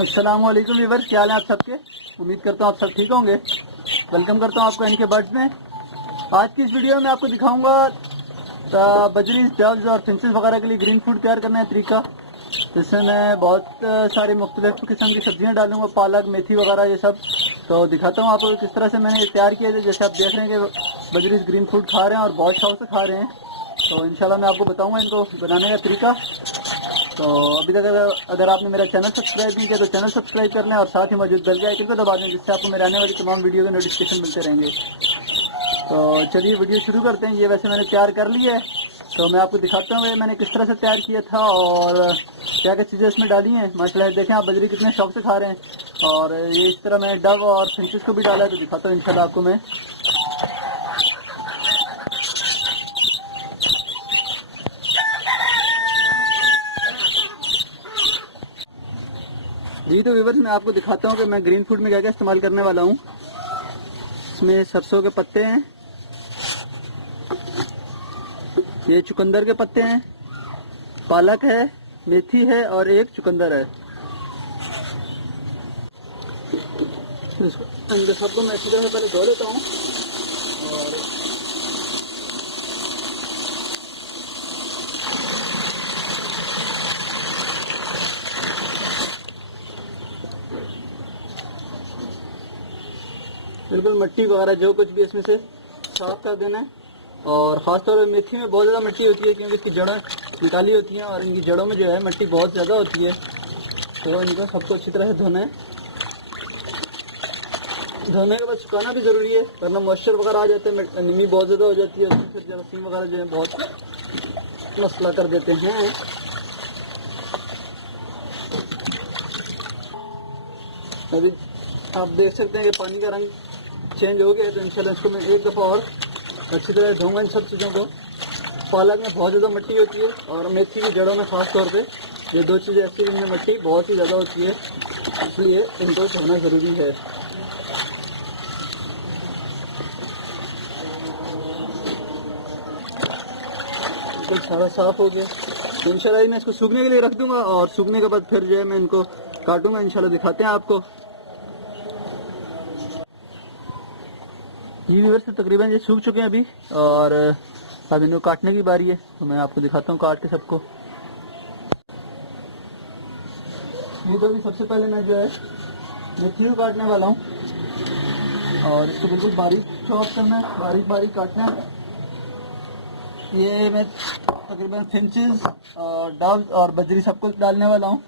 अस्सलाम वालेकुम व्यूअर्स, क्या हाल है आप सबके। उम्मीद करता हूँ आप सब ठीक होंगे। वेलकम करता हूँ आपको इनके बर्ड्स में। आज की इस वीडियो में मैं आपको दिखाऊंगा बजरी, डव्स और फिंचेस वगैरह के लिए ग्रीन फूड तैयार करने का तरीका। इसमें मैं बहुत सारी मुख्तलिफ किस्म की सब्जियाँ डालूंगा, पालक, मेथी वगैरह ये सब। तो दिखाता हूँ आपको किस तरह से मैंने ये तैयार किए थे। जैसे आप देख रहे हैं कि बजरी ग्रीन फूड खा रहे हैं और बहुत शौक से खा रहे हैं। तो इंशाल्लाह मैं आपको बताऊँगा इनको बनाने का तरीका। तो अभी तक अगर आपने मेरा चैनल सब्सक्राइब नहीं किया तो चैनल सब्सक्राइब कर लें और साथ ही मौजूद बेल के आइकन को दबा दें, जिससे आपको मेरे आने वाली तमाम वीडियो के नोटिफिकेशन मिलते रहेंगे। तो चलिए वीडियो शुरू करते हैं। ये वैसे मैंने तैयार कर लिया है, तो मैं आपको दिखाता हूँ मैंने किस तरह से तैयार किया था और क्या क्या चीज़ें इसमें डाली हैं। माशाल्लाह देखें आप बजरी कितने शौक से खा रहे हैं। और ये इस तरह मैंने डव और फिंचेस को भी डाला है, तो दिखाता हूँ इंशाल्लाह आपको मैं। जी तो व्यूअर्स, मैं आपको दिखाता हूँ कि मैं ग्रीन फूड में क्या क्या इस्तेमाल करने वाला हूँ। इसमें सरसों के पत्ते हैं, ये चुकंदर के पत्ते हैं, पालक है, मेथी है और एक चुकंदर है। इनको सबको मैं अच्छी तरह से पहले धो लेता हूँ। और बिल्कुल मिट्टी वगैरह जो कुछ भी इसमें से साफ कर देना है। और ख़ासतौर पर मेथी में बहुत ज़्यादा मिट्टी होती है, क्योंकि इसकी जड़ें निकाली होती हैं और इनकी जड़ों में जो है मिट्टी बहुत ज़्यादा होती है। तो इनको सबको अच्छी तरह से धोना है। धोने के बाद सुखाना भी ज़रूरी है, वरना मॉइस्चर वगैरह आ जाते हैं, नमी बहुत ज़्यादा हो जाती है, फिर जरासीम वगैरह जो है बहुत मसला कर देते हैं। अभी आप देख सकते हैं कि पानी का रंग चेंज हो गया है, तो इंशाल्लाह इसको मैं एक दफ़ा और अच्छी तरह धोऊंगा इन सब चीज़ों को। पालक में बहुत ज़्यादा मिट्टी होती है और मेथी की जड़ों में ख़ास तौर पे ये दो चीज़ें ऐसी जिनमें मिट्टी बहुत ही ज़्यादा होती है, इसलिए इनको धोना ज़रूरी है। तो सारा साफ़ हो गया, तो इंशाल्लाह मैं इसको सूखने के लिए रख दूँगा और सूखने के बाद फिर जो है मैं इनको काटूँगा। इंशाल्लाह दिखाते हैं आपको। ये व्यूअर्स से तकरीबन ये सूख चुके हैं अभी, और अब इनको काटने की बारी है। तो मैं आपको दिखाता हूँ काट के सबको। ये तो अभी सबसे पहले मैं जो है मेथी को काटने वाला हूँ और इसको बिल्कुल बारीक चॉप करना है, बारीक बारीक काटना है। ये मैं तकरीबन फिंचेस और डव्स और बजरी सब कुछ डालने वाला हूँ,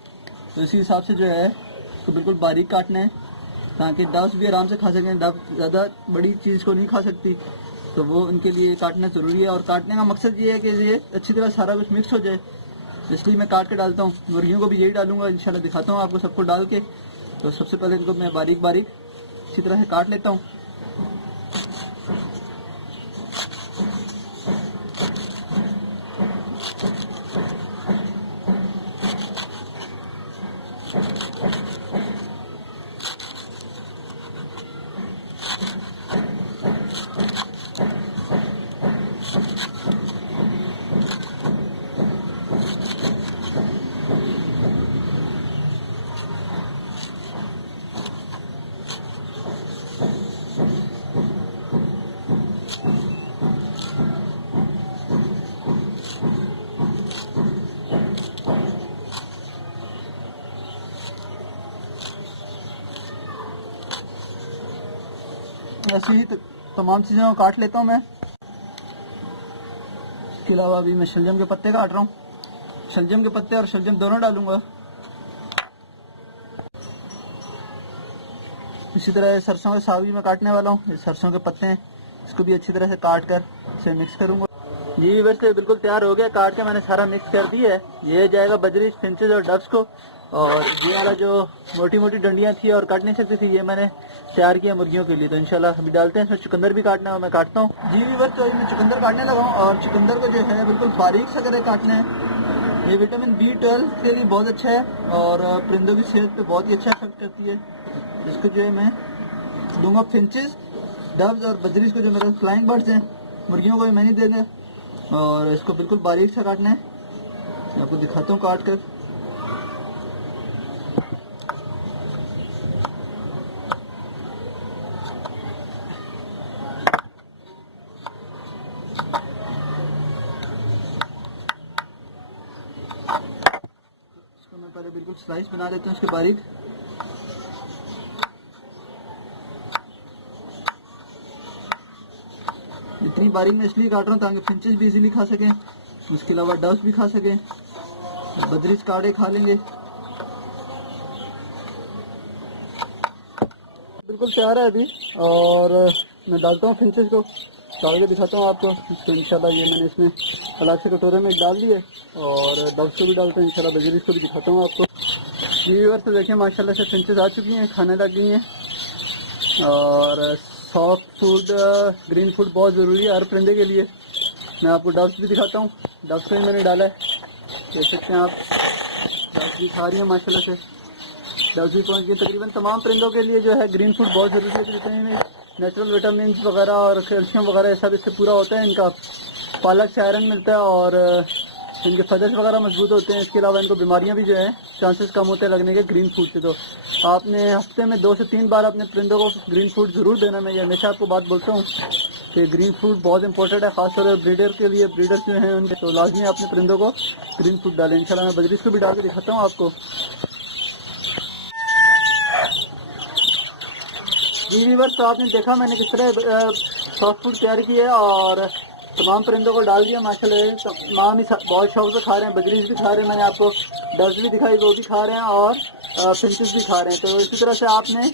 तो इसी हिसाब से जो है इसको बिल्कुल बारीक काटना है, ताकि डव्स भी आराम से खा सकें। डव ज़्यादा बड़ी चीज़ को नहीं खा सकती, तो वो उनके लिए काटना ज़रूरी है। और काटने का मकसद ये है कि ये अच्छी तरह सारा कुछ मिक्स हो जाए, इसलिए मैं काट के डालता हूँ। मुर्गियों को भी यही डालूंगा, इंशाल्लाह दिखाता हूँ आपको सबको डाल के। तो सबसे पहले इनको मैं बारीक बारीक अच्छी तरह से काट लेता हूँ। ऐसे ही तमाम चीज़ों को काट लेता हूँ मैं। इसके अलावा अभी मैं शलजम के पत्ते काट रहा हूँ। शलजम के पत्ते और शलजम दोनों डालूंगा। इसी तरह सरसों के साग भी मैं काटने वाला हूँ। ये सरसों के पत्ते हैं, इसको भी अच्छी तरह से काट कर इसे मिक्स करूँगा। जी वैसे बिल्कुल तैयार हो गया, काट के मैंने सारा मिक्स कर दिया है। ये जाएगा बजरी, फिंचेस और डव्स को। और ये वाला जो मोटी मोटी डंडियाँ थी और काट नहीं सकती थी, ये मैंने तैयार किया मुर्गियों के लिए। तो इंशाल्लाह अभी डालते हैं। इसमें चुकंदर भी काटना है, मैं काटता हूँ। जी बस तो मैं चुकंदर काटने लगा हूँ, और चुकंदर को जो है बिल्कुल बारीक सा करके काटना है। ये विटामिन B12 के लिए बहुत अच्छा है और परिंदों की सेहत पे बहुत ही अच्छा इफेक्ट करती है। इसको जो है मैं दूंगा फिंचेस, डव्स और बजरीज को, जो मेरे फ्लाइंग बर्ड्स हैं, मुर्गियों को भी मैंने देना। और इसको बिल्कुल बारीक सा काटना है, मैं आपको दिखाता हूँ काट कर। सारे बिल्कुल स्लाइस बना देते हैं उसके बारीक। इतनी बारीक मैं इसलिए काट रहा हूँ ताकि फिंचेस भी इजीली खा सकें, उसके अलावा डव्स भी खा सकें, बजरीज काड़े खा लेंगे। बिल्कुल तैयार है अभी, और मैं डालता हूँ फिंचेस को, डाल के दिखाता हूँ आपको। तो इंशाल्लाह ये मैंने इसमें अलग से कटोरे में डाल दिए, और डव्स को भी डालते हैं इंशाल्लाह, बजरीज को भी दिखाता हूँ आपको। व्यूअर से देखिए माशाल्लाह से फिंचेस आ चुकी हैं, खाने लग गई हैं। और सॉफ्ट फूड, ग्रीन फूड बहुत ज़रूरी है हर परिंदे के लिए। मैं आपको डव्स भी दिखाता हूँ, डव्स को भी मैंने डाला है, देख सकते हैं आप। डव्स भी खा रही हैं माशाल्लाह से, डव्स भी पहुँच गई। तकरीबन तमाम परिंदों के लिए जो है ग्रीन फूड बहुत ज़रूरी है, जितने में नेचुरल विटामिन वगैरह और कैल्शियम वगैरह सब इससे पूरा होता है। इनका पालक से आयरन मिलता है, और इनके फदर्स वगैरह मजबूत होते हैं। इसके अलावा इनको बीमारियां भी जो है चांसेस कम होते हैं लगने के ग्रीन फूड से। तो आपने हफ्ते में 2 से 3 बार अपने परिंदों को ग्रीन फूड ज़रूर देना। मैं ये हमेशा आपको बात बोलता हूँ कि ग्रीन फूड बहुत इंपॉर्टेंट है, खासतौर पर ब्रीडर के लिए। ब्रीडर्स जो हैं उनके तो लाजमी अपने परिंदों को ग्रीन फूड डालें। इंशाल्लाह मैं बजरीज को भी डाल के दिखाता हूँ आपको। जी व्यूअर्स, तो आपने देखा मैंने किस तरह सॉफ्ट फूड तैयार की है, और तमाम परिंदों को डाल दिया माशाल्लाह। तमाम ही बहुत शौक से खा रहे हैं, बजरीज भी खा रहे हैं, मैंने आपको डव्स भी दिखाई वो भी खा रहे हैं, और फिंचेस भी खा रहे हैं। तो इसी तरह से आपने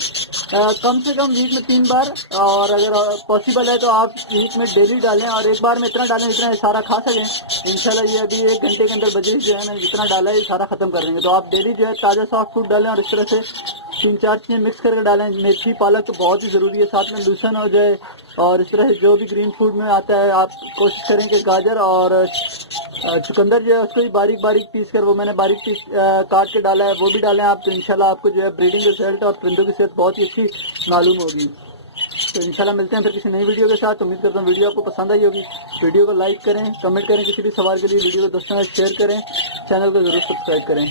कम से कम वीक में 3 बार, और अगर पॉसिबल है तो आप वीक में डेली डालें, और एक बार में इतना डालें जितना सारा खा सकें। इंशाल्लाह ये अभी 1 घंटे के अंदर बजरीज जो है मैंने जितना डाला है ये सारा खत्म कर देंगे। तो आप डेली जो है ताज़ा सॉफ्ट फूड डालें, और इस तरह से 3-4 चीज़ें मिक्स करके डालें। मेथी पालक तो बहुत ही ज़रूरी है, साथ में लूसन हो जाए, और इस तरह से जो भी ग्रीन फूड में आता है आप कोशिश करें कि गाजर और चुकंदर जो है उसको भी बारीक बारीक पीस कर, वो मैंने बारीक पीस काट के डाला है, वो भी डालें आप। तो इंशाल्लाह आपको जो है ब्रीडिंग रिजल्ट और परिंदों की सेहत बहुत ही अच्छी मालूम होगी। तो इंशाल्लाह मिलते हैं फिर किसी नई वीडियो के साथ। उम्मीद करता हूँ वीडियो आपको पसंद आई होगी। वीडियो को लाइक करें, कमेंट करें, किसी भी सवाल के लिए वीडियो को दोस्तों में शेयर करें, चैनल को ज़रूर सब्सक्राइब करें।